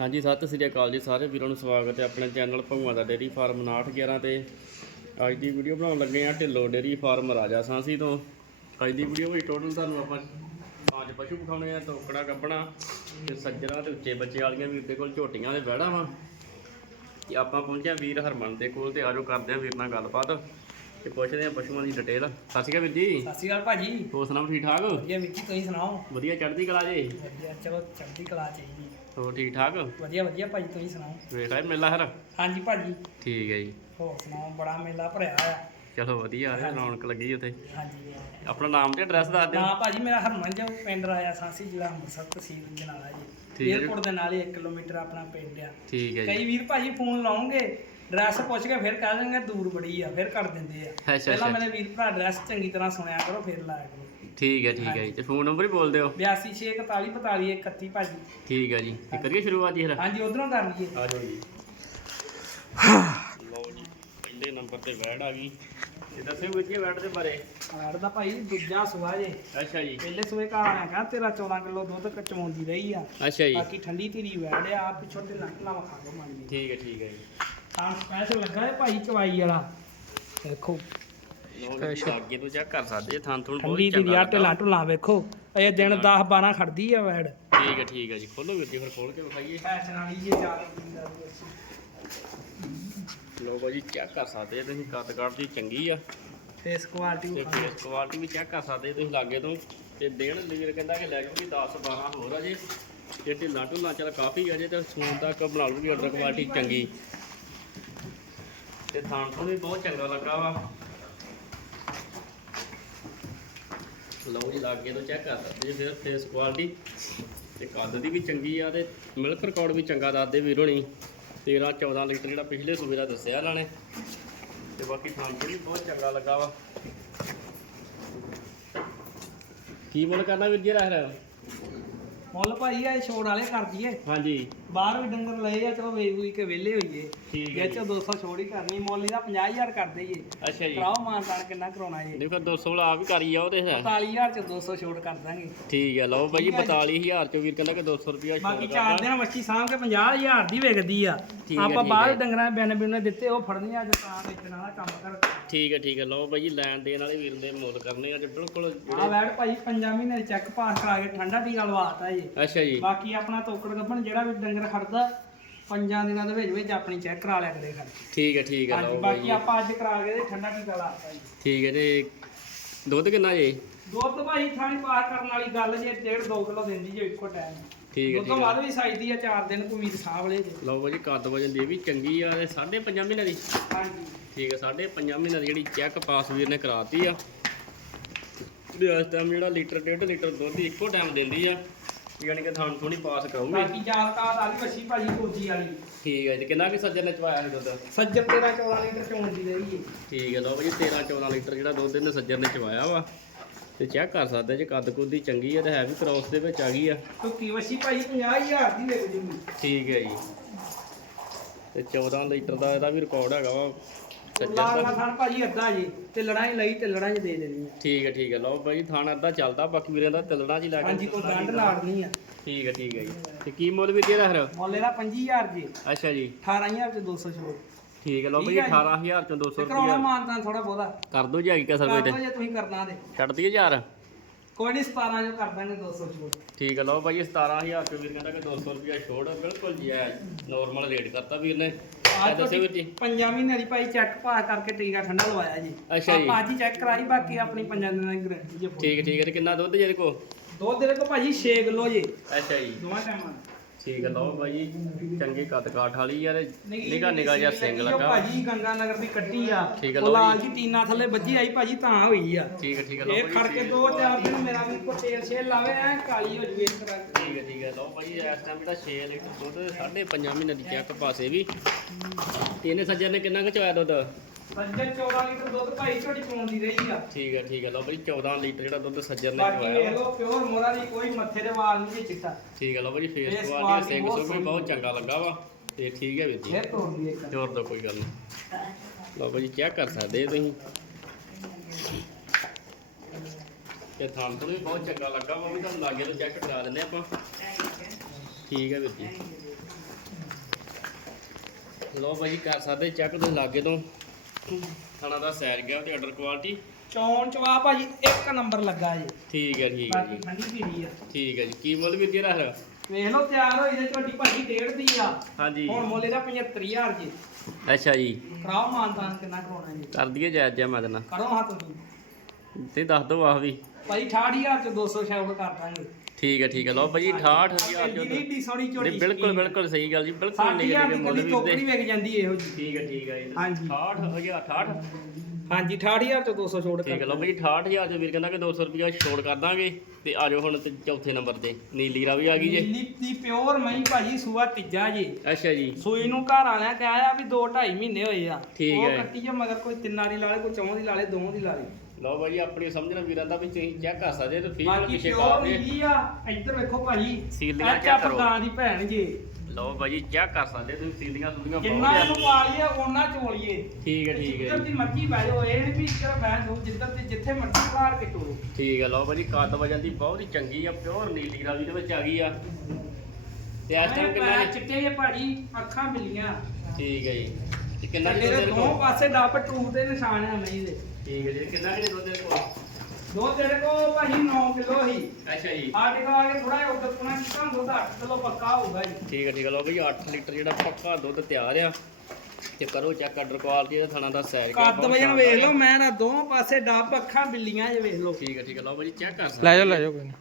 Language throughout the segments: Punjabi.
ਹਾਂਜੀ ਸਤਿ ਸ੍ਰੀ ਅਕਾਲ ਜੀ ਸਾਰੇ ਵੀਰਾਂ ਨੂੰ ਸਵਾਗਤ ਹੈ ਆਪਣੇ ਚੈਨਲ ਭੰਗਵਾ ਦਾ ਡੇਰੀ ਫਾਰਮ 911 ਤੇ। ਅੱਜ ਦੀ ਵੀਡੀਓ ਬਣਾਉਣ ਲੱਗੇ ਆ ਢਿੱਲੋ ਡੇਰੀ ਫਾਰਮ ਰਾਜਾ ਸਾਂਸੀ ਤੋਂ। ਅੱਜ ਦੀ ਵੀਡੀਓ ਵਿੱਚ ਟੋਟਲ ਤੁਹਾਨੂੰ ਆਪਾਂ ਪੰਜ ਪਸ਼ੂ ਵਿਖਾਉਣੇ ਆ ਤੋਕੜਾ ਗੱਬਣਾ ਤੇ ਸੱਜਣਾ ਤੇ ਉੱਚੇ ਬੱਚੇ ਵਾਲੀਆਂ ਵੀਰ ਦੇ ਕੋਲ ਝੋਟੀਆਂ ਦੇ ਵਹਿੜਾ ਵਾ। ਤੇ ਆਪਾਂ ਪਹੁੰਚਿਆ ਵੀਰ ਹਰਮਨ ਦੇ ਕੋਲ ਤੇ ਆਜੋ ਕਰਦੇ ਆ ਵੀਰ ਨਾਲ ਗੱਲਬਾਤ ਤੇ ਪੁੱਛਦੇ ਆ ਪਸ਼ੂਆਂ ਦੀ ਡਿਟੇਲ ਸਤਿ ਸ਼੍ਰੀ ਅਕਾਲ ਵੀਰ ਜੀ। ਸਤਿ ਸ਼੍ਰੀ ਅਕਾਲ ਭਾਜੀ। ਹੋਰ ਸੁਣਾਓ ਠੀਕ ਠਾਕ? ਵਧੀਆ ਵਿੱਕੀ ਤੁਸੀਂ ਸੁਣਾਓ? ਵਧੀਆ ਚੜ੍ਹਦੀ ਕਲਾ ਜੀ? ਵਧੀਆ ਚਲੋ ਚੜ੍ਹਦੀ ਕਲਾ ਚਾਹੀਦੀ। ਹੋਰ ਠੀਕ ਠਾਕ? ਵਧੀਆ ਵਧੀਆ ਭਾਜੀ ਤੁਸੀਂ ਸੁਣਾਓ? ਵੇਖ ਆਏ ਮੇਲਾ ਹਰ ਹਾਂਜੀ ਭਾਜੀ। ਠੀਕ ਹੈ ਜੀ। ਹੋਰ ਸੁਣਾਓ ਬੜਾ ਮੇਲਾ ਭਰਿਆ ਆ ਚਲੋ ਵਧੀਆ ਆ ਰੌਣਕ ਲੱਗੀ ਉੱਥੇ। ਹਾਂਜੀ ਆਪਣਾ ਨਾਮ ਤੇ ਐਡਰੈਸ ਦੱਸ ਦਿਓ। ਨਾ ਭਾਜੀ ਮੇਰਾ ਹਰਮਨ ਜੋ ਪਿੰਡ ਰਾਇਆ ਸਾਂਸੀ ਜ਼ਿਲ੍ਹਾ ਅੰਮ੍ਰਿਤਸਰ ਤਹਿਸੀਲ ਜਨਾਲਾ ਜੀ। ਹੈ। ਏਅਰਪੋਰਟ ਦੇ ਨਾਲ ਹੀ 1 ਕਿਲੋਮੀਟਰ ਆਪਣਾ ਪਿੰਡ ਆ। ਠੀਕ ਹੈ ਕਈ ਜੀ ਵੀਰ ਭਾਜੀ ਫੋਨ ਲਾਉਂਗੇ ਐਡਰੈਸ ਪੁੱਛ ਕੇ ਫਿਰ ਕਹਿ ਦੇਣਗੇ ਦੂਰ ਬੜੀ ਆ ਫਿਰ ਕਰ ਦਿੰਦੇ ਆ। ਪਹਿਲਾਂ ਮੇਰੇ ਵੀਰ ਭਰਾ ਐਡਰੈਸ ਚੰਗੀ ਤਰ੍ਹਾਂ ਸੁਣਿਆ ਕਰੋ ਫਿਰ ਲਾਇਆ ਕਰੋ। ਠੀਕ ਹੈ ਠੀਕ ਹੈ ਜੀ। ਤੇ ਫੋਨ ਨੰਬਰ ਹੀ ਬੋਲ ਦਿਓ। 82 42 31 ਭਾਜੀ ਠੀਕ ਹੈ ਜੀ। ਤੇ ਕਰੀਏ ਸ਼ੁਰੂਆਤ ਜੀ ਫਿਰ। ਹਾਂਜੀ ਉਧਰੋਂ ਕਰ ਲਈਏ। ਆ ਜਾਓ ਜੀ। ਲਓ ਜੀ ਪਹਿਲੇ ਨੰਬਰ ਤੇ ਵੈੜ ਆ ਗਈ। ਤੇ ਦੱਸਿਓ ਜੀ ਵੈੜ ਦੇ ਬਾਰੇ? ਆੜ ਦਾ ਭਾਈ ਦੂਜਾ ਸੁਆ ਜੇ। ਅੱਛਾ ਜੀ। ਪਹਿਲੇ ਸੂਏ ਘਰ ਆਇਆ ਕਾ ਤੇਰਾ 14 ਕਿਲੋ ਦੁੱਧ ਕਚਵਾਉਂਦੀ ਰਹੀ ਆ। ਅੱਛਾ ਜੀ। ਬਾਕੀ ਠੰਡੀ ਧੀਰੀ ਵੈੜ ਆ ਪਿੱਛੋਂ ਤੇ ਲੱਕ ਨਾ ਵਖਾ ਦੋ ਮੰਨ ਜੀ ਠੀਕ ਹੈ ਠੀਕ ਹੈ ਜੀ। ਤਾਂ ਸਪੈਸ਼ਲ ਲੱਗਾ ਹੈ ਭਾਈ ਚਵਾਈ ਵਾਲਾ। ਦੇਖੋ। ਲਓ ਜੀ ਅੱਗੇ ਤੋਂ ਚੈੱਕ ਕਰ ਸਕਦੇ ਜੀ ਥਾਂ ਥੁਣ ਬਹੁਤ ਠੰਡੀ ਧੀਰੀ ਚੰਗਾ ਆ ਢਿੱਲਾਂ ਢੁੱਲਾਂ ਵੇਖੋ ਇਹ ਦਿਨ 10 12 ਖੜਦੀ ਆ ਵੈੜ। ਠੀਕ ਹੈ ਠੀਕ ਹੈ ਜੀ ਖੋਲੋ ਵੀਰ ਜੀ ਫਿਰ ਖੋਲ ਕੇ ਵਿਖਾਈਏ। ਫੈਸ਼ਨ ਵਾਲੀ ਜੇ ਵੀ। ਲਓ ਬਾਜੀ ਚੈੱਕ ਕਰ ਸਕਦੇ ਤੁਸੀਂ ਕੱਦ ਕਾਠ ਦੀ ਚੰਗੀ ਆ। ਫੇਸ ਕੁਆਲਿਟੀ ਤੇ ਫੇਸ ਕੁਆਲਿਟੀ ਵੀ ਚੈੱਕ ਕਰ ਸਕਦੇ ਤੁਸੀਂ ਲਾਗੇ ਤੋਂ। ਤੇ ਦੇਣ ਲੀਰ ਕਹਿੰਦਾ ਕਿ ਲੈ ਜਾਊਗੀ 10 12 ਹੋਰ ਆ ਜੇ। ਤੇ ਢਿੱਲਾ ਢੁੱਲਾ ਚੱਲ ਕਾਫੀ ਆ ਜੇ ਤੇ ਸੂਨ ਤੱਕ ਬਣਾ ਲੂਗੀ ਆਰਡਰ ਕੁਆਲਿਟੀ ਚੰਗੀ। ਤੇ ਥਾਂ ਤੋਂ ਵੀ ਬਹੁਤ ਚੰਗਾ ਲੱਗਾ ਵਾ। ਲਓ ਜੀ ਲਾਗੇ ਤੋਂ ਚੈੱਕ ਕਰ ਸਕਦੇ ਜੀ ਫਿਰ ਫੇਸ ਕੁਆਲਿਟੀ ਤੇ ਕੱਦ ਦੀ ਵੀ ਚੰਗੀ ਆ ਤੇ ਮਿਲਕ ਰਿਕਾਰਡ ਵੀ ਚੰਗਾ ਦੱਸਦੇ ਵੀਰ ਹੋਣੀ 13 14 ਲੀਟਰ ਜਿਹੜਾ ਪਿਛਲੇ ਸੂਬੇ ਦਾ ਦੱਸਿਆ ਇਹਨਾਂ ਨੇ। ਤੇ ਬਾਕੀ ਥਾਂ ਵੀ ਬਹੁਤ ਚੰਗਾ ਲੱਗਾ ਵਾ। ਕੀ ਮੁੱਲ ਕਰਨਾ ਵੀਰ ਜੀ ਰਹਿ ਰਿਹਾ ਮੁੱਲ ਭਾਈ ਆ ਛੋੜ ਵਾਲੇ ਕਰ ਦਈਏ। ਹਾਂਜੀ। ਬਾਹਰ ਵੀ ਡੰਗਰ ਲਏ ਆ ਚਲੋ ਵੇਚ ਵੂਚ ਕੇ ਵਿਹਲੇ ਹੋਈਏ। ਠੀਕ ਹੈ ਵਿੱਚ ਜੀ। 200 ਛੋੜ ਹੀ ਕਰਨੀ ਮੁੱਲ ਇਹਦਾ 50000 ਕਰ ਦਈਏ। ਅੱਛਾ ਜੀ। ਕਰਾਓ ਮਾਨਤਾਨ ਕਿੰਨਾ ਕਰਾਉਣਾ ਜੀ ਨਹੀਂ ਫਿਰ 200 ਵਾਲਾ ਆ ਵੀ ਕਰੀ ਜਾਓ ਤੇ ਹੈ। 45000 ਚ 200 ਛੋੜ ਕਰ ਦਾਂਗੇ। ਠੀਕ ਹੈ ਲਓ ਹੈ 42000 ਚੋਂ ਵੀਰ ਕਹਿੰਦਾ ਕਿ 200 ਰੁਪਿਆ ਬਾਕੀ ਚਾਰ ਦਿਨ ਮੱਛੀ ਸਾਂਭ ਕੇ 50000 ਦੀ ਵਿਕਦੀ ਆ। ਠੀਕ ਹੈ, ਆਪਾਂ ਬਾਹਰ। ਡੰਗਰਾਂ ਬਿਨ ਬਿਨ ਦਿੱਤੇ ਉਹ ਫੜਨੀ ਅੱਜ ਤਾਂ ਵੇਚਣ ਵਾਲਾ ਕੰਮ ਕਰ। ਠੀਕ ਹੈ ਠੀਕ ਹੈ ਲਓ ਬਾਈ ਜੀ ਲੈਣ ਦੇਣ ਵਾਲੇ ਵੀਰ ਦੇ ਮੁੱਲ ਕਰਨੇ ਅੱਜ ਬਿਲਕੁਲ ਆ ਵੈੜ ਭਾਈ ਪੰਜਾਂ ਮਹੀਨੇ ਚੈੱਕ ਪਾਸ ਕਰਾ ਕੇ ਠੰਡਾ ਟੀਕਾ ਲਵਾਤਾ ਜੀ। ਅੱਛਾ ਜੀ। ਬਾਕੀ ਆਪਣਾ ਤੋਕੜ ਗੱਭਣ ਜਿਹੜਾ ਵੀ ਡੰਗਰ ਖੜਦਾ ਪੰਜਾਂ ਦਿਨਾਂ ਦੇ ਵਿੱਚ ਵਿੱਚ ਆਪਣੀ ਚੈੱਕ ਕਰਾ ਲਿਆ ਕਰੇ ਖੜ ਠੀਕ ਹੈ ਠੀਕ ਹੈ ਲਓ ਬਾਈ ਬਾਕੀ ਆਪਾਂ ਅੱਜ ਕਰਾ ਕੇ ਤੇ ਠੰਡਾ ਟੀਕਾ ਲਾਤਾ ਜੀ। ਠੀਕ ਹੈ ਤੇ ਦੁੱਧ ਕਿੰਨਾ ਜੀ? ਦੁੱਧ ਭਾਈ ਥਾਣੀ ਪਾਸ ਕਰਨ ਵਾਲੀ ਗੱਲ ਜੇ ਡੇਢ 2 ਕਿਲੋ ਦਿੰਦੀ ਜੇ ਇੱਕੋ ਟਾਈਮ ਠੀਕ ਹੈ ਦੁੱਧ ਤੋਂ ਠੀਕ ਹੈ। ਬਾਅਦ ਵੀ ਸਾਈਦੀ ਆ 4 ਦਿਨ ਕੋਈ ਉਮੀਦ ਸਾਂਭ ਲੈ ਜੇ। ਲਓ ਜੀ ਕੱਦ ਵਜਨ ਦੀ ਇਹ ਵੀ ਚੰਗੀ ਆ ਤੇ 5.5 ਮਹੀਨੇ ਦੀ। ਹਾਂਜੀ। ਠੀਕ ਹੈ 5.5 ਮਹੀਨੇ ਦੀ ਜਿਹੜੀ ਚੈੱਕ ਪਾਸ ਵੀਰ ਨੇ ਕਰਾਤੀ ਆ। ਤੇ ਇਸ ਟਾਈਮ ਜਿਹੜਾ ਲੀਟਰ ਡੇਢ ਲੀਟਰ ਦੁੱਧ ਇੱਕੋ ਟਾਈਮ ਦਿੰਦੀ ਆ। ਯਾਨੀ ਕਿ ਤੁਹਾਨੂੰ ਥੋੜੀ ਪਾਸ ਕਰਾਉਂਗੀ ਬਾਕੀ ਜਾਲਕਾਤ ਆ ਗਈ ਵੱਛੀ ਭਾਜੀ ਕੋਜੀ ਵਾਲੀ। ਠੀਕ ਹੈ ਜੀ ਕਿੰਨਾ ਕਿ ਸੱਜਣ ਨੇ ਚਵਾਇਆ ਸੀ ਦੁੱਧ? ਸੱਜਰ 13 14 ਲੀਟਰ ਚੋਣ ਦੀ ਰਹੀ ਹੈ ਠੀਕ ਹੈ ਲਓ ਬਾਈ 13 14 ਲੀਟਰ ਜਿਹੜਾ ਦੁੱਧ ਇਹਨੇ ਸੱਜਣ ਨੇ ਚਵਾਇਆ ਵਾ। ਤੇ ਚੈੱਕ ਕਰ ਸਕਦੇ ਜੇ ਕੱਦ ਕੁੱਦ ਦੀ ਚੰਗੀ ਆ ਤੇ ਹੈ ਵੀ ਕ੍ਰਾਸ ਦੇ ਵਿੱਚ ਆ ਗਈ ਆ। ਟੁੱਕੀ ਵੱਛੀ ਭਾਜੀ 50000 ਦੀ ਵਿਕ ਜੂਗੀ ਠੀਕ ਹੈ ਜੀ। ਤੇ 14 ਲੀਟਰ ਦਾ ਇਹਦਾ ਵੀ ਰਿਕਾਰਡ ਹੈਗਾ ਵਾ। ਸੱਜਣ ਦਾ ਖਾਨ ਭਾਜੀ ਅੱਧਾ ਜੀ ਤੇ ਲੜਾਈ ਲਈ ਤੇ ਲੜਾਈ ਦੇ ਦੇਣੀ ਹੈ ਠੀਕ ਹੈ ਠੀਕ ਹੈ। ਲਓ ਬਾਈ ਥਾਣਾ ਅੱਧਾ ਚੱਲਦਾ ਬਾਕੀ ਵੀਰਾਂ ਦਾ ਚ ਹੀ ਲੈ ਕੇ ਹਾਂਜੀ ਕੋਈ ਗੰਢ ਲਾੜਨੀ ਆ। ਠੀਕ ਹੈ ਠੀਕ ਹੈ ਜੀ। ਤੇ ਕੀ ਮੁੱਲ ਵੀ ਤੇਰਾ ਫਿਰ? ਮੁੱਲ ਇਹਦਾ 25000 ਜੀ। ਅੱਛਾ ਜੀ। 18000 ਚ 200 ਛੋੜ ਠੀਕ ਹੈ ਲਓ ਬਾਈ ਠੀਕ ਹੈ ਜੀ। 18000 ਚੋਂ 200 ਤੇ ਕਰਾਉਣਾ ਰੁਪਏ ਮਾਨਤਾਂ ਥੋੜਾ ਬਹੁਤਾ। ਕਰ ਦੋ ਜੀ ਕਸਰ ਕਰ ਕੋਈ ਦੋ ਤੇ ਜੇ ਤੁਸੀਂ ਕਰਨਾ ਤੇ। ਛੱਡ ਦਈਏ ਯਾਰ ਕੋਈ ਨਹੀਂ 17 ਜੋ ਕਰ ਦਾਂਗੇ 200 ਛੋੜ ਠੀਕ ਹੈ ਲਓ ਬਾਈ 17000 ਚੋਂ ਵੀਰ ਕਹਿੰਦਾ ਕਿ 200 ਰੁਪਏ ਛੋੜ ਬਿਲਕੁਲ ਜੀ ਨਾਰਮਲ ਰੇਟ ਕਰਤਾ ਵੀਰ ਨੇ। ਇਹ ਦੱਸਿਓ ਵੀਰ ਜੀ। ਪੰਜਾਂ ਮਹੀਨਿਆਂ ਦੀ ਭਾਈ ਚੈੱਕ ਪਾਸ ਕਰਕੇ ਟੀਕਾ ਠੰਡਾ ਲਵਾਇਆ ਜੀ। ਅੱਛਾ ਜੀ। ਆਪਾਂ ਅੱਜ ਹੀ ਚੈੱਕ ਕਰਾਈ ਬਾਕੀ ਆਪਣੀ ਪੰਜਾਂ ਦਿਨਾਂ ਦੀ ਗਰੰਟੀ ਜੇ ਠੀਕ ਠੀਕ ਹੈ ਤੇ ਕਿੰਨਾ ਦੁੱਧ ਜਿਹਦੇ ਕੋ ਦੁੱਧ ਦੇ ਕੋ ਭਾਜੀ 6 ਕਿਲੋ ਜੀ। ਅੱਛਾ ਜੀ। ਦੋਵਾਂ ਟਾਈਮਾਂ ਠੀਕ ਹੈ ਲਓ ਬਾਈ ਚੰਗੀ ਕੱਦ ਕਾਠ ਵਾਲੀ ਯਾਰ ਨਿਗਾ ਨਿਗਾ ਜਿਹਾ ਸਿੰਘ ਲੱਗੀ। ਭਾਜੀ ਗੰਗਾ ਨਗਰ ਦੀ ਕੱਟੀ ਆ ਠੀਕ ਹੈ, ਲਓ ਲਾਲ ਜੀ। ਟੀਨਾ ਥੱਲੇ ਵੱਜੀ ਆਈ ਭਾਜੀ ਤਾਂ ਹੋਈ ਆ। ਠੀਕ ਹੈ ਠੀਕ ਹੈ ਇਹ ਲਓ ਖੜ ਬਾਈ ਕੇ ਦੋ ਚਾਰ ਦਿਨ ਮੇਰਾ ਵੀ ਕੋ ਤੇਲ ਛੇਲ ਲਾਵੇ ਐ ਕਾਲੀ ਹੋ ਜਵੇ ਇਸ ਤਰ੍ਹਾਂ। ਠੀਕ ਹੈ ਠੀਕ ਹੈ ਲਓ ਭਾਈ ਇਸ ਟਾਈਮ ਜਿਹੜਾ 6 ਲੀਟਰ ਦੁੱਧ 5.5 ਮਹੀਨੇ ਦੀ ਚੈੱਕ ਪਾਸੇ ਵੀ। ਤੇ ਇਹਨੇ ਸੱਜਣ ਨੇ ਕਿੰਨਾ ਕੁ ਚੋਇਆ ਦੁੱਧ? ਸੱਜਣ 14 ਲੀਟਰ ਦੁੱਧ ਭਾਈ ਝੋਟੀ ਚੋਣ ਦੀ ਰਹੀ ਆ। ਠੀਕ ਹੈ ਠੀਕ ਹੈ ਲਓ ਭਾਈ 14 ਲੀਟਰ ਜਿਹੜਾ ਦੁੱਧ ਸੱਜਣ ਨੇ ਬਾਕੀ ਵੇਖ ਲਓ ਪਿਓਰ ਮੋਰਾ ਦੀ ਕੋਈ ਮੱਥੇ ਦੇ ਵਾਲ ਨਹੀਂ ਚਿੱਟਾ ਠੀਕ ਹੈ ਲਓ ਭਾਈ ਫੇਸ ਕੁਆਲਿਟੀ ਸਿੰਘ ਸੁੰਘ ਵੀ ਬਹੁਤ ਚੰਗਾ ਲੱਗਾ ਵਾ। ਤੇ ਠੀਕ ਹੈ ਵੀਰ ਜੀ। ਇਹ ਤੋੜਦੀ ਇੱਕ। ਜ਼ੋਰ ਦਾ ਕੋਈ ਗੱਲ ਨਹੀਂ। ਲਓ ਭਾਈ ਚੈੱਕ ਕਰ ਸਕਦੇ ਤੁਸੀਂ। ਤੇ ਥਾਂ ਤੋਂ ਵੀ ਬਹੁਤ ਚੰਗਾ ਲੱਗਾ ਵਾ ਵੀ ਤੁਹਾਨੂੰ ਲਾਗੇ ਤੋਂ ਚੈੱਕ ਕਰਾ ਦਿੰਦੇ ਆਪਾਂ। ਠੀਕ ਹੈ ਵੀਰ ਜੀ। ਲੋ ਭਾਜੀ ਕਰ ਸਕਦੇ ਚੈੱਕ ਤੁਸੀਂ ਲਾਗੇ ਤੋਂ। ਖਾਣਾ ਦਾ ਸੈਰ ਗਿਆ ਤੇ ਆਰਡਰ ਕੁਆਲਿਟੀ ਚੌਣ ਚਵਾ ਭਾਜੀ ਇੱਕ ਨੰਬਰ ਲੱਗਾ ਜੀ। ਠੀਕ ਹੈ ਠੀਕ ਹੈ ਬਾਕੀ ਜੀ। ਠੰਡੀ ਪੀੜੀ ਆ। ਠੀਕ ਹੈ ਜੀ। ਕੀ ਮੁੱਲ ਵੀਰ ਜੀ ਰੱਖ ਵੇਖ ਲਓ ਤਿਆਰ ਹੋਈ ਤੇ ਝੋਟੀ ਭਾਜੀ ਡੇਢ ਦੀ ਆ। ਹਾਂਜੀ। ਹੁਣ ਮੁੱਲ ਇਹਦਾ 75000 ਜੀ। ਅੱਛਾ ਜੀ। ਕਰਾਓ ਮਾਨਤਾਨ ਕਿੰਨਾ ਕਰਾਉਣਾ ਜੀ। ਕਰ ਦਈਏ ਜਾਇਜ਼ ਜਿਹਾ ਮੈਂ ਦੇਣਾ ਕਰੋ ਹਾਂ ਤੁਸੀਂ। ਤੇ ਦੱਸ ਦੋ ਆਹ ਵੀ। ਭਾਈ 68000 ਚ 200 ਸ਼ਾਉਟ ਕਰ ਦਾਂਗੇ। ਠੀਕ ਹੈ ਠੀਕ ਹੈ। ਲਓ ਭਾਜੀ 68000 ਜਿਹੜੀ ਚੋਂ ਢੀ ਸੋਹਣੀ ਝੋਟੀ ਨਹੀਂ ਬਿਲਕੁਲ ਬਿਲਕੁਲ ਸਹੀ ਗੱਲ ਜੀ ਬਿਲਕੁਲ ਨਹੀਂ 60000 ਜਿਹੜੇ ਦੀ ਮੁੱਲ ਕਦੀ ਵੀ ਟੋਕਰੀ ਦੇ ਵਿਕ ਜਾਂਦੀ ਇਹੋ ਜੀ ਠੀਕ ਹੈ ਠੀਕ ਹੈ ਜੀ। ਹਾਂਜੀ। 68000 68 ਹਾਂਜੀ 68000 ਚ 200 ਛੋਟ ਠੀਕ ਹੈ ਲਓ ਭਾਜੀ 68000 ਚ ਵੀਰ ਕਹਿੰਦਾ ਕਿ 200 ਰੁਪਿਆ ਛੋੜ ਕਰ ਦਾਂਗੇ। ਤੇ ਆ ਜਾਓ ਹੁਣ ਤੇ ਚੌਥੇ ਨੰਬਰ ਤੇ ਨੀਲੀ ਰਾ ਵੀ ਆ ਗਈ ਜੇ। ਨੀਲੀ ਦੀ ਪਿਓਰ ਮਹੀਂ ਭਾਜੀ ਸੂਆ ਤੀਜਾ ਜੀ। ਅੱਛਾ ਜੀ। ਸੂਈ ਨੂੰ ਘਰ ਆਲਿਆਂ ਤੇ ਆਇਆ ਵੀ 2 2.5 ਮਹੀਨੇ ਹੋਏ ਆ। ਠੀਕ ਉਹ ਹੈ। ਕੱਟੀ ਜੇ ਮਗਰ ਕੋਈ ਤਿੰਨਾਂ ਦੀ ਲਾਲੇ ਕੋਈ ਚੌਂ ਦੀ ਲਾਲੇ ਦੋਵਾਂ ਦੀ ਲਾਲੇ ਲਓ ਭਾਜੀ ਆਪਣੀ ਸਮਝਣਾ ਵੀਰਾਂ ਦਾ ਵੀ ਤੁਸੀਂ ਚੈੱਕ ਕਰ ਸਕਦੇ ਤੇ ਫੀਲ ਬਾਕੀ ਪਿੱਛੇ ਪਿਓਰ ਆ ਇੱਧਰ ਵੇਖੋ ਭਾਜੀ ਸੀਲੀਆਂ check ਕਰੋ। ਗਾਂ ਦੀ ਭੈਣ ਜੀ। ਲਓ ਭਾਜੀ ਚੈੱਕ ਕਰ ਸਕਦੇ ਤੁਸੀਂ ਸੀਲੀਆਂ ਸੁਲੀਆਂ ਜਿੰਨਾ ਬਹੁਤ ਇਹਨੂੰ ਆ ਪਾਲੀਏ ਉਹਨਾਂ ਚੋਲੀਏ। ਠੀਕ ਹੈ ਠੀਕ ਹੈ ਜਿੱਧਰ ਜੀ। ਦੀ ਮਰਜ਼ੀ ਬਹਿ ਜਾਓ ਇਹ ਵੀ ਇੱਧਰ ਬਹਿ ਜਾਓ ਜਿੱਧਰ ਦੀ ਜਿੱਥੇ ਮਰਜ਼ੀ ਖਲਾਰ ਕੇ ਟੋਰੋ ਠੀਕ ਹੈ ਲਓ ਭਾਜੀ ਕੱਦ ਵਜਨ ਦੀ ਬਹੁਤ ਹੀ ਚੰਗੀ ਆ ਪਿਓਰ ਨੀਲੀ ਰਾਵੀ ਦੇ ਵਿੱਚ ਆ ਗਈ ਆ। ਤੇ ਇਸ ਟਾਈਮ ਕਿੰਨਾ ਪੈਰ ਨੇ ਚਿੱਟੇ ਜਿਹੇ ਭਾਜੀ ਅੱਖਾਂ ਬਿੱਲੀਆਂ ਠੀਕ ਹੈ ਜੀ। ਤੇ ਕਿੰਨਾ ਥੱਲੇ ਦੇ ਦੋਵੇਂ ਕੋਲ ਪਾਸੇ ਡੱਬ ਟੂਬ ਦੇ ਨਿਸ਼ਾਨ ਆ ਨਹੀਂ ਦੇ। ਠੀਕ ਹੈ ਜੀ ਕਿੰਨਾ ਕਿਲੋ ਦੇ ਕੋਲ? ਦੋ ਤੇਰੇ ਕੋ ਭਾਜੀ 9 ਕਿਲੋ ਹੀ। ਅੱਛਾ ਜੀ। ਸਾਡੇ ਕੋਲ ਆ ਕੇ ਥੋੜਾ ਜਿਹਾ ਉਧਰ ਪੁਣਾ ਕੀਤਾ ਦੁੱਧ 8 ਕਿਲੋ ਪੱਕਾ ਹੋਊਗਾ ਜੀ। ਠੀਕ ਹੈ ਠੀਕ ਹੈ ਲਓ ਭਾਜੀ 8 ਲੀਟਰ ਜਿਹੜਾ ਪੱਕਾ ਦੁੱਧ ਤਿਆਰ ਆ। ਤੇ ਕਰੋ ਚੈੱਕ ਆਰਡਰ ਕੁਆਲਿਟੀ ਦਾ ਥਾਣਾ ਦਾ ਸੈਰ ਗਿਆ ਕੱਦ ਵਜਨ ਵੇਖ ਲਓ ਮੈਂ ਨਾ ਦੋਵੇਂ ਪਾਸੇ ਡੱਬ ਅੱਖਾਂ ਬਿੱਲੀਆਂ ਜੇ ਵੇਖ ਲਓ। ਠੀਕ ਹੈ ਠੀਕ ਹੈ ਲਓ ਭਾਜੀ ਚੈੱਕ ਕਰ ਸਕਦੇ ਲੈ ਜਾਓ ਲੈ ਜਾਓ ਕੋਈ ਨੀ।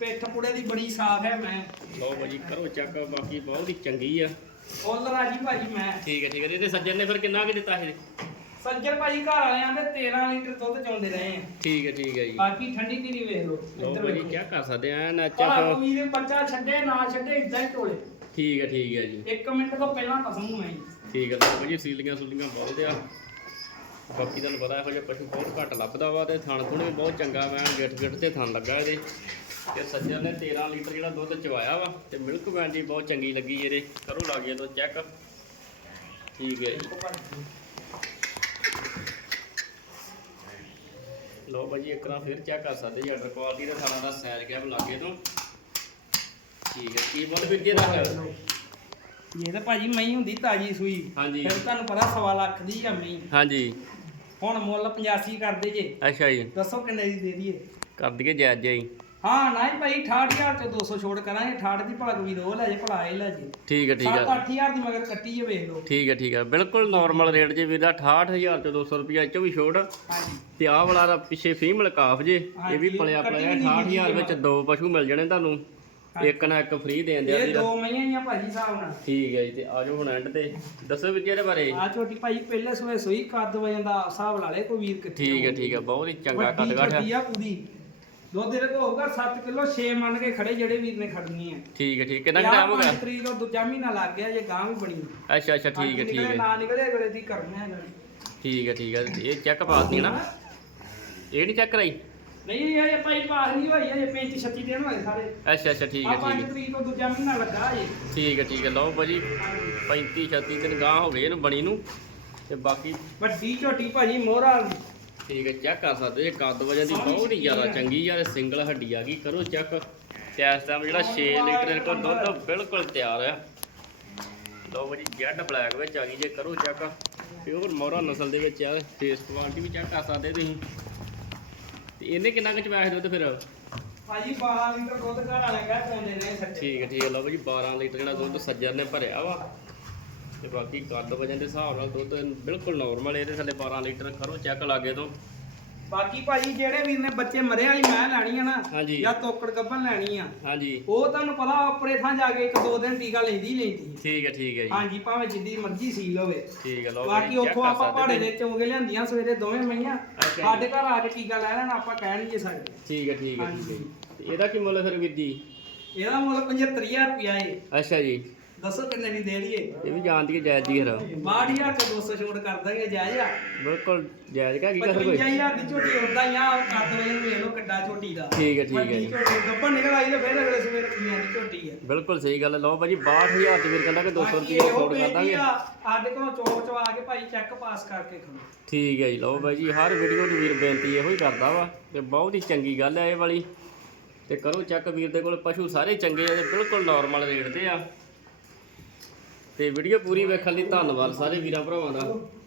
ਪਿੱਠ ਪੁੜੇ ਦੀ ਬੜੀ ਸਾਫ਼ ਹੈ ਮੈਂ। ਲਓ ਭਾਜੀ ਕਰੋ ਚੈੱਕ ਬਾਕੀ ਬਹੁਤ ਹੀ ਚੰਗੀ ਆ। ਫੁੱਲ ਰਾਜੀ ਭਾਜੀ ਮੈਂ। ਠੀਕ ਹੈ ਠੀਕ ਹੈ ਇਹਦੇ ਸੱਜਣ ਨੇ ਫਿਰ ਕਿੰਨਾ ਕੁ ਦਿੱਤਾ ਇਹ ਸੱਜਰ ਭਾਜੀ ਘਰ ਵਾਲਿਆਂ ਦੇ 13 ਲੀਟਰ ਦੁੱਧ ਚੋਂਦੇ ਰਹੇ ਆ। ਠੀਕ ਹੈ ਠੀਕ ਹੈ ਜੀ। ਬਾਕੀ ਠੰਡੀ ਧੀਰੀ ਵੇਖ ਲਓ ਲਓ ਇੱਧਰ ਵੇਖੋ। ਚੈੱਕ ਕਰ ਸਕਦੇ ਆ ਭਲਾ ਨੈਚਰ ਕੋਈ ਦੇ ਬੱਚਾ ਛੱਡੇ ਨਾ ਛੱਡੇ ਇਦਾਂ ਹੀ ਟੋਲੇ ਠੀਕ ਹੈ ਠੀਕ ਹੈ ਜੀ। 1 ਮਿੰਟ ਤੋਂ ਪਹਿਲਾਂ ਕਸਮ ਨੂੰ ਆਈ ਠੀਕ ਹੈ ਲਓ ਭਾਜੀ ਸੀਲੀਆਂ ਸੂਲੀਆਂ ਬਹੁਤ ਆ। ਬਾਕੀ ਤੁਹਾਨੂੰ ਪਤਾ ਇਹੋ ਜਿਹਾ ਪਸ਼ੂ ਬਹੁਤ ਘੱਟ ਲੱਭਦਾ ਵਾ ਤੇ ਥਣ ਥੁਣ ਵੀ ਬਹੁਤ ਚੰਗਾ ਵੈਣ ਗਿੱਟ ਗਿੱਟ ਤੇ ਥਣ ਲੱਗਾ ਇਹਦੇ। ਤੇ ਸੱਜਣ ਨੇ 13 ਲੀਟਰ ਜਿਹੜਾ ਦੁੱਧ ਚਵਾਇਆ ਵਾ ਤੇ ਮਿਲਕ ਵੈਨ ਜੀ ਬਹੁਤ ਚੰਗੀ ਲੱਗੀ ਇਹਦੇ। ਕਰੋ ਲਾਗੇ ਤੋਂ ਚੈੱਕ। ਠੀਕ ਹੈ ਜੀ। ਲਓ ਭਾਜੀ ਇੱਕ ਵਾਰ ਫਿਰ ਚੈੱਕ ਕਰ ਸਕਦੇ ਜੀ ਆਰਡਰ ਕੁਆਲਿਟੀ ਦੇ ਥਾਣਾ ਦਾ ਸਾਈਜ਼ ਗੈਪ ਲਾਗੇ ਤੋਂ। ਠੀਕ ਹੈ ਕੀ ਬੋਲ ਵੀਰ ਜੀ ਦਾ ਇਹ ਤਾਂ ਭਾਜੀ ਮਈ ਹੁੰਦੀ ਤਾਜੀ ਸੂਈ। ਹਾਂਜੀ। ਫਿਰ ਤੁਹਾਨੂੰ ਪਤਾ ਸਵਾ ਲੱਖ ਦੀ ਆ ਮਈ ਹਾਂਜੀ। ਹੁਣ ਮੁੱਲ 85 ਕਰਦੇ ਜੇ। ਅੱਛਾ ਜੀ। ਦੱਸੋ ਕਿੰਨੇ ਦੀ ਦੇ ਦਈਏ? ਕਰ ਦਈਏ ਜਾਇਜ਼ ਜਿਹਾ ਹੀ ਹਾਂ ਨਾ ਹੀ ਭਾਈ 68000 ਚ 200 ਛੋੜ ਕਰਾਂਗੇ। 68 ਦੀ ਭਲਾ ਕੋਈ ਰੋ ਲੈ ਜੇ ਭਲਾ ਇਹ ਲੈ ਜੇ। ਠੀਕ ਹੈ ਠੀਕ ਹੈ। 7-8000 ਦੀ ਮਗਰ ਕੱਟੀ ਜੇ ਵੇਖ ਲਓ। ਠੀਕ ਹੈ ਠੀਕ ਹੈ। ਬਿਲਕੁਲ ਨਾਰਮਲ ਰੇਟ ਜੇ ਵੀਰ ਦਾ 68000 ਤੇ 200 ਰੁਪਿਆ ਚੋਂ ਵੀ ਛੋੜ ਤੇ ਆਹ ਵਾਲਾ ਦਾ ਪਿੱਛੇ ਫੀਮੇਲ ਕਾਫ ਜੇ ਇਹ ਵੀ ਪਲਿਆ ਪਲਿਆ ਵੀ ਨਹੀਂ 68000 ਵਿੱਚ ਦੋ ਪਸ਼ੂ ਮਿਲ ਜਾਣੇ ਤੁਹਾਨੂੰ। ਇੱਕ ਨਾ ਇੱਕ ਫ੍ਰੀ ਦੇਣ ਦਿਆ ਇਹ ਜੀ ਦੋ ਮਈਆਂ ਹੀ ਆ ਭਾਜੀ ਹਿਸਾਬ ਨਾਲ। ਠੀਕ ਹੈ ਜੀ ਤੇ ਆਜੋ ਹੁਣ ਐਂਡ ਤੇ। ਦੱਸੋ ਜੀ ਇਹਦੇ ਬਾਰੇ। ਆ ਛੋਟੀ ਭਾਜੀ ਪਹਿਲੇ ਸੂਏ ਸੂਈ ਕੱਦ ਵਜਨ ਦਾ ਹਿਸਾਬ ਲਾ ਲੈ ਕੋਈ ਵੀਰ ਕਿੱਥੇ ਠੀਕ ਹੈ ਠੀਕ ਹੈ ਬਹੁਤ ਹੀ ਚੰਗਾ ਕੱਦ ਛੋਟੀ ਆ ਪੂਰੀ। ਦੁੱਧ ਦੇ ਕੋ ਹੋਊਗਾ 7 ਕਿਲੋ 6 ਮੰਨ ਕੇ ਖੜੇ ਜਿਹੜੇ ਵੀਰ ਨੇ ਖੜਨੀ ਹੈ। ਠੀਕ ਹੈ ਠੀਕ ਕਿੰਨਾ ਟਾਈਮ ਹੋ ਗਿਆ? ਤਰੀਕ ਨੂੰ ਦੂਜਾ ਮਹੀਨਾ ਲੱਗ ਗਿਆ ਜੇ ਗਾਂ ਵੀ ਬਣੀ ਅੱਛਾ ਅੱਛਾ ਠੀਕ ਹੈ ਠੀਕ ਹੈ। ਨਾ ਨਿਕਲੇ ਅਗਲੇ ਦੀ ਕਰਨਾ ਹੈਗਾ ਠੀਕ ਹੈ ਠੀਕ ਹੈ। ਇਹ ਚੈੱਕ ਪਾਸ ਨਹੀਂ ਨਾ। ਇਹ ਨਹੀਂ ਚੈੱਕ ਕਰਾਈ? ਨਹੀਂ ਇਹ ਭਾਈ ਪਾਸ ਨਹੀਂ ਹੋਈ ਇਹ 35 36 ਦਿਨ ਹੋਏ ਸਾਰੇ। ਅੱਛਾ ਅੱਛਾ ਠੀਕ ਹੈ 5 ਠੀਕ ਹੈ। ਤਰੀਕ ਤੋਂ ਦੂਜਾ ਮਹੀਨਾ ਲੱਗਾ ਜੀ ਠੀਕ ਹੈ ਠੀਕ ਹੈ। ਲਓ ਭਾਜੀ 35 36 ਦਿਨ ਗਾਂ ਹੋ ਗਏ ਇਹਨੂੰ ਬਣੀ ਨੂੰ। ਤੇ ਬਾਕੀ ਵੱਡੀ ਝੋਟੀ ਭਾਜੀ ਮੋਹਰਾ ਠੀਕ ਹੈ ਚੈੱਕ ਕਰ ਸਕਦੇ ਜੇ ਕੱਦ ਵਜਨ ਦੀ ਬਹੁਤ ਹੀ ਜ਼ਿਆਦਾ ਚੰਗੀ ਯਾਰ ਸਿੰਗਲ ਹੱਡੀ ਆ ਗਈ ਕਰੋ ਚੈੱਕ ਤੇ ਇਸ ਟਾਈਮ ਜਿਹੜਾ 6 ਲੀਟਰ ਦੇ ਕੋਲ ਦੁੱਧ ਬਿਲਕੁਲ ਤਿਆਰ ਆ। ਲਓ ਭਾਜੀ ਜੈਡ ਬਲੈਕ ਵਿੱਚ ਆ ਗਈ ਜੇ ਕਰੋ ਚੈੱਕ ਪਿਓਰ ਮੋਹਰਾ ਨਸਲ ਦੇ ਵਿੱਚ ਆ ਫੇਸ ਕੁਆਲਿਟੀ ਵੀ ਚੈੱਕ ਕਰ ਸਕਦੇ ਤੁਸੀਂ। ਤੇ ਇਹਨੇ ਕਿੰਨਾ ਕੁ ਚਵਾਇਆ ਦੁੱਧ ਫਿਰ? ਭਾਜੀ 12 ਲੀਟਰ ਦੁੱਧ ਘਰ ਵਾਲੇ ਕਹਿ ਪਾਉਂਦੇ ਨੇ ਠੀਕ ਹੈ ਠੀਕ ਹੈ ਲਓ ਭਾਜੀ 12 ਲੀਟਰ ਜਿਹੜਾ ਦੁੱਧ ਸੱਜਰ ਨੇ ਭਰਿਆ ਵਾ। ਤੇ ਬਾਕੀ ਕੱਦ ਵਜਨ ਦੇ ਹਿਸਾਬ ਨਾਲ ਦੁੱਧ ਬਿਲਕੁਲ ਨਾਰਮਲ ਇਹਦੇ ਥੱਲੇ 12 ਲੀਟਰ ਕਰੋ ਚੈੱਕ ਲਾਗੇ ਤੋਂ। ਬਾਕੀ ਭਾਜੀ ਜਿਹੜੇ ਵੀਰ ਨੇ ਬੱਚੇ ਮਰੇ ਵਾਲੀ ਮੈਂ ਲੈਣੀ ਆ ਨਾ ਹਾਂਜੀ। ਜਾਂ ਤੋਕੜ ਗੱਬਨ ਲੈਣੀ ਆ ਹਾਂਜੀ। ਉਹ ਤੁਹਾਨੂੰ ਪਤਾ ਆਪਣੇ ਥਾਂ ਜਾ ਕੇ ਇੱਕ ਦੋ ਦਿਨ ਟੀਕਾ ਲੈਂਦੀ ਲੈਂਦੀ ਠੀਕ ਹੈ ਠੀਕ ਹੈ ਜੀ। ਹਾਂਜੀ ਭਾਵੇਂ ਜਿੱਦੀ ਮਰਜ਼ੀ ਸੀਲ ਹੋਵੇ ਠੀਕ ਹੈ ਲਓ ਬਾਕੀ check ਉੱਥੋਂ ਕਰ ਆਪਾਂ ਸਕਦੇ ਪਹਾੜੇ। ਦੇ ਚੋਗੇ ਲਿਆਂਦੀਆਂ ਸਵੇਰੇ ਦੋਵੇਂ ਮਈਆਂ। ਸਾਡੇ ਘਰ ਆ ਕੇ ਟੀਕਾ ਲੈ ਲੈਣਾ ਆਪਾਂ ਕਹਿ ਨਹੀਂ ਜੇ ਸਕਦੇ। ਠੀਕ ਹੈ ਠੀਕ ਹੈ। ਠੀਕ ਹੈ। ਜੀ। ਤੇ ਇਹਦਾ ਕੀ ਮੁੱਲ ਫਿਰ ਵੀਰ ਜੀ? ਇਹਦਾ ਮੁੱਲ 75000 ਰੁਪਿਆ ਏ। ਅੱਛਾ ਜੀ। ਦੱਸੋ ਕਿੰਨੇ ਦੀ ਦੇ ਦਈਏ ਇਹ ਵੀ ਜਾਣਦੀ ਹੈ ਜਾਇਜ਼ ਜੀ ਫਿਰ। 62000 ਤੋਂ 200 ਛੋਟ ਕਰ ਦਾਂਗੇ ਜਾਇਜ਼ ਆ? ਬਿਲਕੁਲ ਜਾਇਜ਼ ਕਾ ਕੀ ਕਰ ਕੋਈ 55000 ਦੀ ਝੋਟੀ ਉਦਾਂ ਹੀ ਆ ਕੱਦ ਵੇਖ ਵੇਖ ਲਓ ਕਿੱਡਾ ਝੋਟੀ ਦਾ। ਠੀਕ ਹੈ ਠੀਕ ਹੈ ਜੀ। ਝੋਟੀ ਨਿਕਲ ਆਈ ਤੇ ਫਿਰ ਅਗਲੇ ਸਵੇਰ ਰੁਪਈਆਂ ਦੀ ਝੋਟੀ ਹੈ ਬਿਲਕੁਲ ਸਹੀ ਗੱਲ ਹੈ ਲਓ ਭਾਜੀ 62000 ਤੇ ਵੀਰ ਕਹਿੰਦਾ ਕਿ 200 ਬਾਕੀ ਰੁਪਏ ਇਹੋ ਛੋੜ ਕਰ ਬੇਨਤੀ ਦਾਂਗੇ ਆ, ਸਾਡੇ ਕੋਲੋਂ ਚੋਕ ਚਵਾ ਕੇ ਭਾਈ ਚੈੱਕ ਪਾਸ ਕਰਕੇ ਖੜੋ ਠੀਕ ਹੈ ਜੀ ਲਓ ਜੀ ਹਰ ਵੀਡੀਓ ਦੀ ਵੀਰ ਬੇਨਤੀ ਇਹੋ ਹੀ ਕਰਦਾ ਵਾ ਤੇ ਬਹੁਤ ਹੀ ਚੰਗੀ ਗੱਲ ਹੈ ਇਹ ਵਾਲੀ। ਤੇ ਕਰੋ ਚੈੱਕ ਵੀਰ ਦੇ ਕੋਲ ਪਸ਼ੂ ਸਾਰੇ ਚੰਗੇ ਆ ਤੇ ਬਿਲਕੁਲ ਨਾਰਮਲ ਰੇਟ ਤੇ ਆ। ਤੇ ਵੀਡੀਓ ਪੂਰੀ ਵੇਖਣ ਲਈ ਧੰਨਵਾਦ ਸਾਰੇ ਵੀਰਾਂ ਭਰਾਵਾਂ ਦਾ।